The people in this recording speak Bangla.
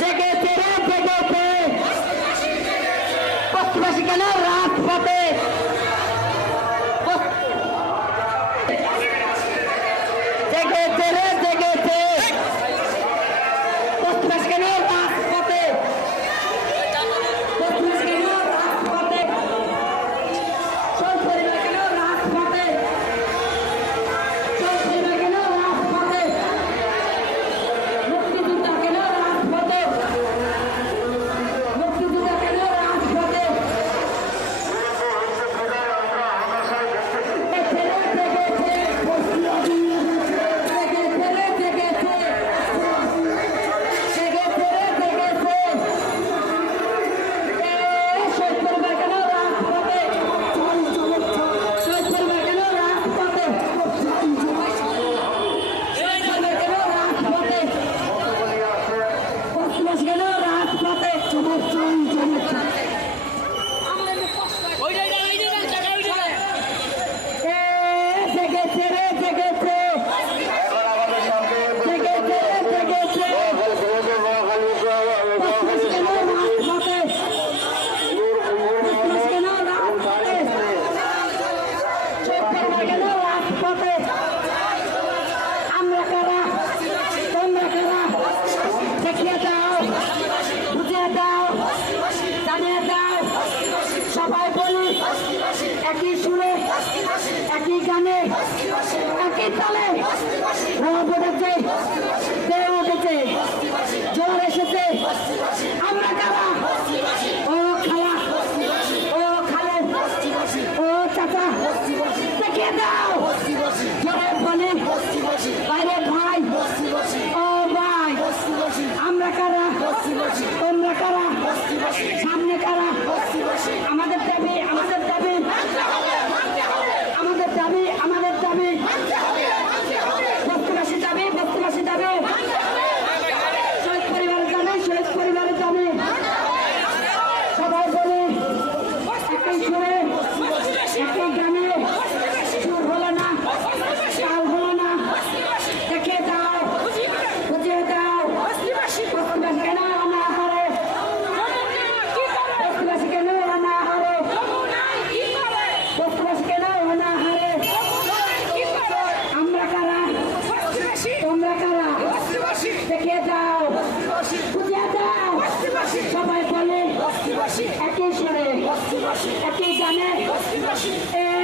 জেগেছে। Okay, Ghana. Uh,